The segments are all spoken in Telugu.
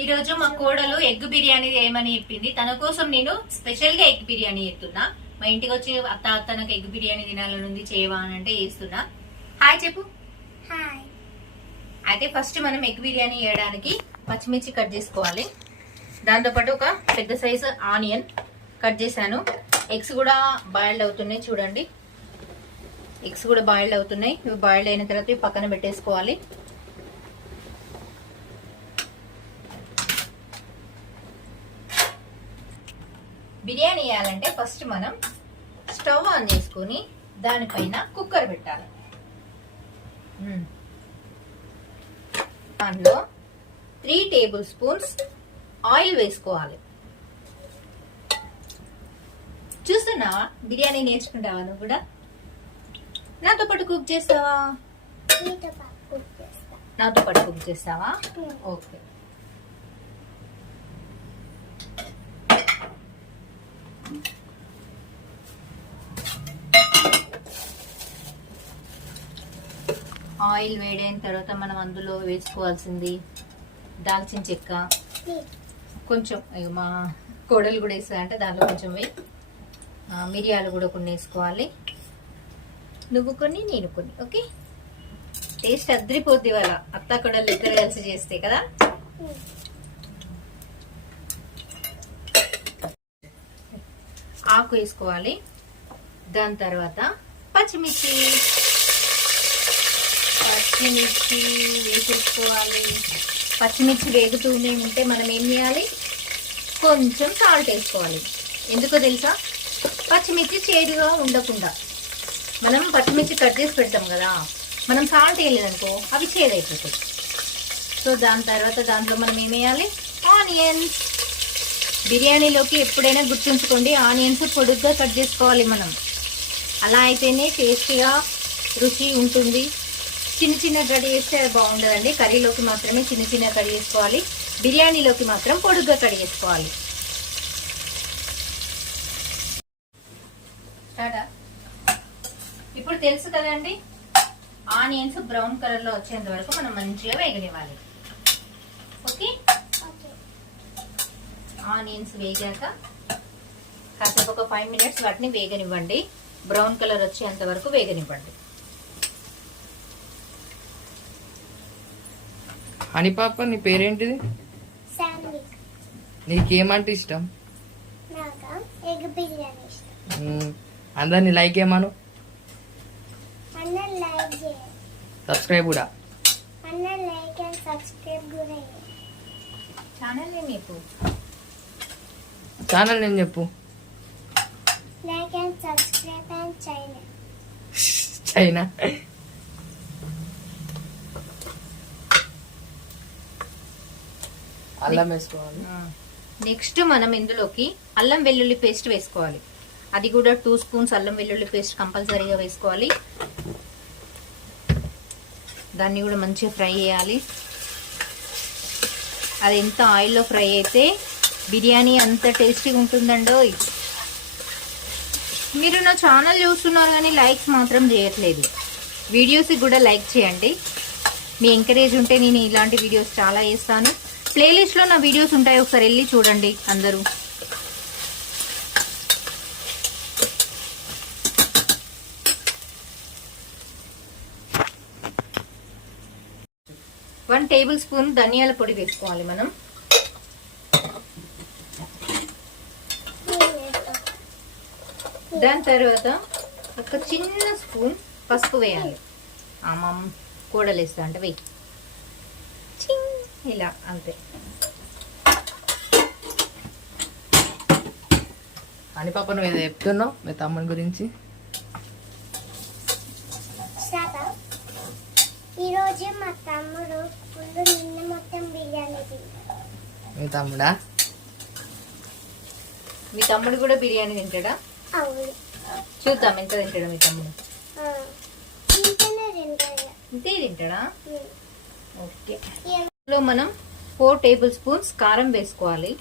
ఈ రోజు మా కోడలు ఎగ్ బిర్యానీ చేయమని చెప్పింది? తన కోసం నేను స్పెషల్గా ఎగ్ బిర్యానీ చేస్తున్నా. మా ఇంటికి వచ్చి అత్త అత్త నాకు ఎగ్ బిర్యానీ తినాలని ఉంది చేయవా అని అంటే చేస్తున్నా. హాయ్ చెప్పు. హాయ్ అయితే ఫస్ట్ మనం ఎగ్ బిర్యానీ చేయడానికి పచ్చిమిర్చి కట్ చేసుకోవాలి. దాంతోపాటు ఒక పెద్ద సైజు ఆనియన్ కట్ చేశాను. ఎగ్స్ కూడా బాయిల్డ్ అవుతున్నాయి చూడండి. ఎగ్స్ కూడా బాయిల్డ్ అవుతున్నాయి. ఇవి బాయిల్డ్ అయిన తర్వాత పక్కన పెట్టేసుకోవాలి. బిర్యానీ వేయాలంటే ఫస్ట్ మనం స్టవ్ ఆన్ చేసుకొని దానిపైన కుక్కర్ పెట్టాలి. దానిలో త్రీ టేబుల్ స్పూన్స్ ఆయిల్ వేసుకోవాలి. చూస్తున్నావా? బిర్యానీ నేర్చుకుంటావా నువ్వు కూడా? నాతో పాటు కుక్ చేస్తావా? నాతో పాటు కుక్ చేస్తావా? ఓకే. ఆయిల్ వేడైన తర్వాత మనం అందులో వేసుకోవాల్సింది దాల్చిన చెక్క. కొంచెం ఇగ మా కోడలు కూడా వేస్తుంది దాంట్లో కొంచెం వేయి. మిరియాలు కూడా కొన్ని వేసుకోవాలి. నువ్వు కొన్ని నేను కొన్ని ఓకే? టేస్ట్ అద్రిపోద్ది వాళ్ళ అత్త కోడలు ఇద్దరు కలిసి చేస్తే కదా? ఆకు వేసుకోవాలి. దాని తర్వాత పచ్చిమిర్చి. పచ్చిమిర్చి వేసేసుకోవాలి. పచ్చిమిర్చి వేగుతూనే ఉంటే మనం ఏం చేయాలి? కొంచెం సాల్ట్ వేసుకోవాలి. ఎందుకో తెలుసా? పచ్చిమిర్చి చేదుగా ఉండకుండా. మనం పచ్చిమిర్చి కట్ చేసి పెడతాం కదా. మనం సాల్ట్ వేయలేదనుకో అవి చేదైపోతాయి. సో దాని తర్వాత దాంట్లో మనం ఏం వేయాలి? ఆనియన్స్. బిర్యానీలోకి ఎప్పుడైనా గుర్తుంచుకోండి ఆనియన్స్ పొడుగ్గా కట్ చేసుకోవాలి మనం. అలా అయితేనే టేస్టీగా రుచి ఉంటుంది. చిన్న చిన్న కట్ చేస్తే బాగుండదండి. కర్రీలోకి మాత్రమే చిన్న చిన్న కట్ చేసుకోవాలి బిర్యానీలోకి మాత్రం పొడుగ్గా కట్ చేసుకోవాలి ఇప్పుడు తెలుసు కదండి ఆనియన్స్ బ్రౌన్ కలర్లో వచ్చేంత వరకు మనం మంచిగా వేగనివ్వాలి. Okay okay? ఆనియన్స్ వేగాక కాసేపు ఒక ఫైవ్ మినిట్స్ వాటిని వేగనివ్వండి. బ్రౌన్ కలర్ వచ్చేంత వరకు వేగనివ్వండి. అని పాప నీ పేరేంటిది? నీకేమంటే ఇష్టం? నాకు? ఎగ్ బిర్యానీ ఇష్టం. మ్మ్. అందరినీ లైక్ ఏమను? సబ్స్క్రైబ్ కూడా. అందరు లైక్ అండ్ సబ్స్క్రైబ్ కూడా చేయండి ఛానల్ నేను చెప్పు. లైక్ అండ్ సబ్స్క్రైబ్ అండ్ చైనా? అల్లం వేసుకోవాలి. నెక్స్ట్ మనం ఇందులోకి అల్లం వెల్లుల్లి పేస్ట్ వేసుకోవాలి. అది కూడా టూ స్పూన్స్ అల్లం వెల్లుల్లి పేస్ట్ కంపల్సరీగా వేసుకోవాలి. దాన్ని కూడా మంచిగా ఫ్రై చేయాలి. అది ఎంత ఆయిల్లో ఫ్రై అయితే బిర్యానీ అంత టేస్టీగా ఉంటుందండో. మీరు నా ఛానల్ చూస్తున్నారు కానీ లైక్స్ మాత్రం చేయట్లేదు. వీడియోస్కి కూడా లైక్ చేయండి. మీ ఎంకరేజ్ ఉంటే నేను ఇలాంటి వీడియోస్ చాలా వేస్తాను ప్లేలిస్ట్లో నా వీడియోస్ ఉంటాయి ఒకసారి వెళ్ళి చూడండి అందరూ. వన్ టేబుల్ స్పూన్ ధనియాల పొడి వేసుకోవాలి మనం. దాని తర్వాత ఒక చిన్న స్పూన్ పసుపు వేయాలి. ఆమా కూడలు వేస్తా అంటే వెయ్యి చింగ్ ఇలా అంతే. అని పాప నువ్వు ఏదో చెప్తున్నావు మీ తమ్ముని గురించి? ఈరోజు మా తమ్ముడు ఫుల్ నిన్న మొత్తం బిర్యానీ మీ తమ్ముడా? మీ తమ్ముడు కూడా బిర్యానీ తింటాడా? అవును. చూద్దాం ఎంత తింటాడా మీ తమ్ముడు. ఇంతే తింటాడా. ఓకే. ఇందులో మనం ఫోర్ టేబుల్ స్పూన్స్ కారం వేసుకోవాలి.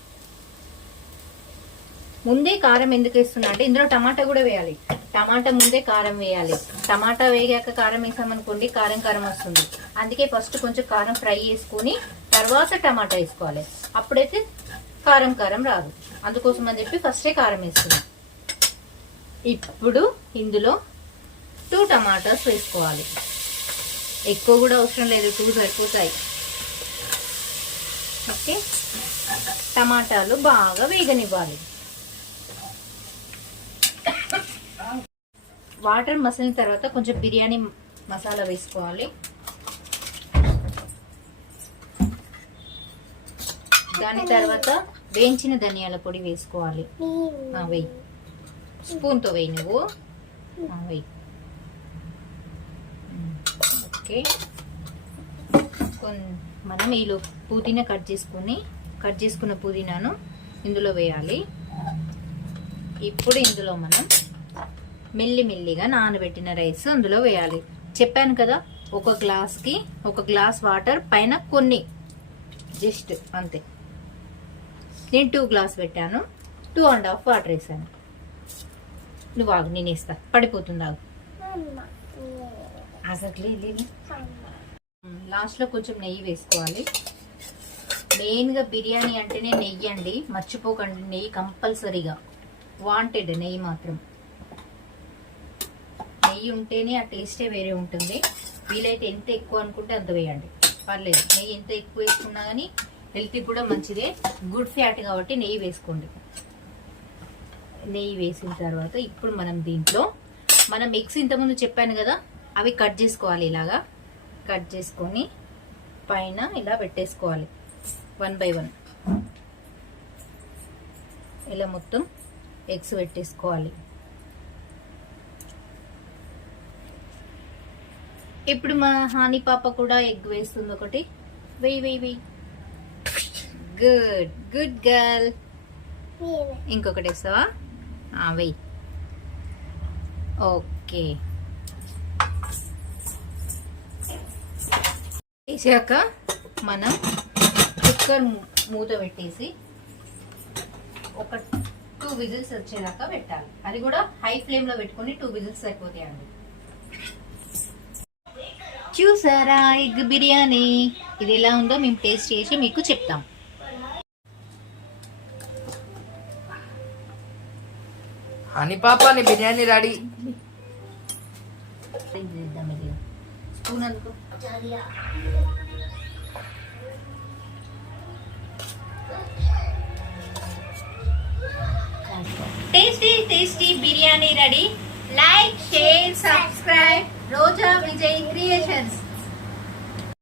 ముందే కారం ఎందుకు వేస్తున్నా అంటే ఇందులో టమాటా కూడా వేయాలి. టమాటా ముందే కారం వేయాలి. టమాటా వేగాక కారం వేసామనుకోండి కారం కారం వస్తుంది. అందుకే ఫస్ట్ కొంచెం కారం ఫ్రై చేసుకొని తర్వాత టమాటా వేసుకోవాలి. అప్పుడైతే కారం కారం రాదు. అందుకోసం అని చెప్పి ఫస్టే కారం వేస్తున్నాం. ఇప్పుడు ఇందులో టూ టమాటాస్ వేసుకోవాలి. ఎక్కువ కూడా అవసరం లేదు టూ సరిపోతాయి. ఓకే? టమాటాలు బాగా వేగనివ్వాలి. వాటర్ మసిలిన తర్వాత కొంచెం బిర్యానీ మసాలా వేసుకోవాలి. దాని తర్వాత వేయించిన ధనియాల పొడి వేసుకోవాలి. వెయ్యి స్పూన్తో వేయి నువ్వు. వెయ్యి ఓకే. మనం ఈలో పుదీనా కట్ చేసుకొని కట్ చేసుకున్న పుదీనాను ఇందులో వేయాలి. ఇప్పుడు ఇందులో మనం మెల్లి మెల్లిగా నానబెట్టిన రైస్ అందులో వేయాలి. చెప్పాను కదా ఒక గ్లాస్కి ఒక గ్లాస్ వాటర్ పైన కొన్ని. జస్ట్ అంతే. నేను టూ గ్లాస్ పెట్టాను. టూ అండ్ హాఫ్ వాటర్ వేసాను. నువ్వు ఆగు నేను వేస్తా పడిపోతుంది ఆగు. లాస్ట్లో కొంచెం నెయ్యి వేసుకోవాలి. మెయిన్గా బిర్యానీ అంటేనే నెయ్యి అండి. మర్చిపోకండి నెయ్యి కంపల్సరీగా. వాంటెడ్ నెయ్యి మాత్రం. నెయ్యి ఉంటేనే ఆ టేస్టే వేరే ఉంటుంది. వీలైతే ఎంత ఎక్కువ అనుకుంటే అంత వేయండి. పర్లేదు నెయ్యి ఎంత ఎక్కువ వేసుకున్నా కానీ హెల్త్కి కూడా మంచిదే. గుడ్ ఫ్యాట్ కాబట్టి నెయ్యి వేసుకోండి. నెయ్యి వేసిన తర్వాత ఇప్పుడు మనం దీంట్లో మనం ఎగ్స్ ఇంతకుముందు చెప్పాను కదా అవి కట్ చేసుకోవాలి ఇలాగా. కట్ చేసుకొని పైన ఇలా పెట్టేసుకోవాలి. One by one. ఇలా మొత్తం ఎగ్స్ పెట్టేసుకోవాలి. ఇప్పుడు మా హాని పాప కూడా ఎగ్ వేస్తుంది ఒకటి. వెయ్యి వెయ్యి వెయ్యి గుడ్ గుడ్ గర్ల్. ఇంకొకటి వేస్తావా? వెయ్యి ఓకే. వేసాక మనం కుక్కర్ మూత పెట్టేసి ఒక టూ విజిల్స్ వచ్చేదాకా పెట్టాలి. అది కూడా హై ఫ్లేమ్లో పెట్టుకొని టూ విజిల్స్ సరిపోతాయండి చూసారా ఎగ్ బిర్యానీ? ఇది ఎలా ఉందో మేము టేస్ట్ చేసి మీకు చెప్తాం. అని పాప నీ బిర్యానీ రెడీ. స్పూన్ అనుకో tasty tasty biryani ready like share subscribe Roja Vijay creations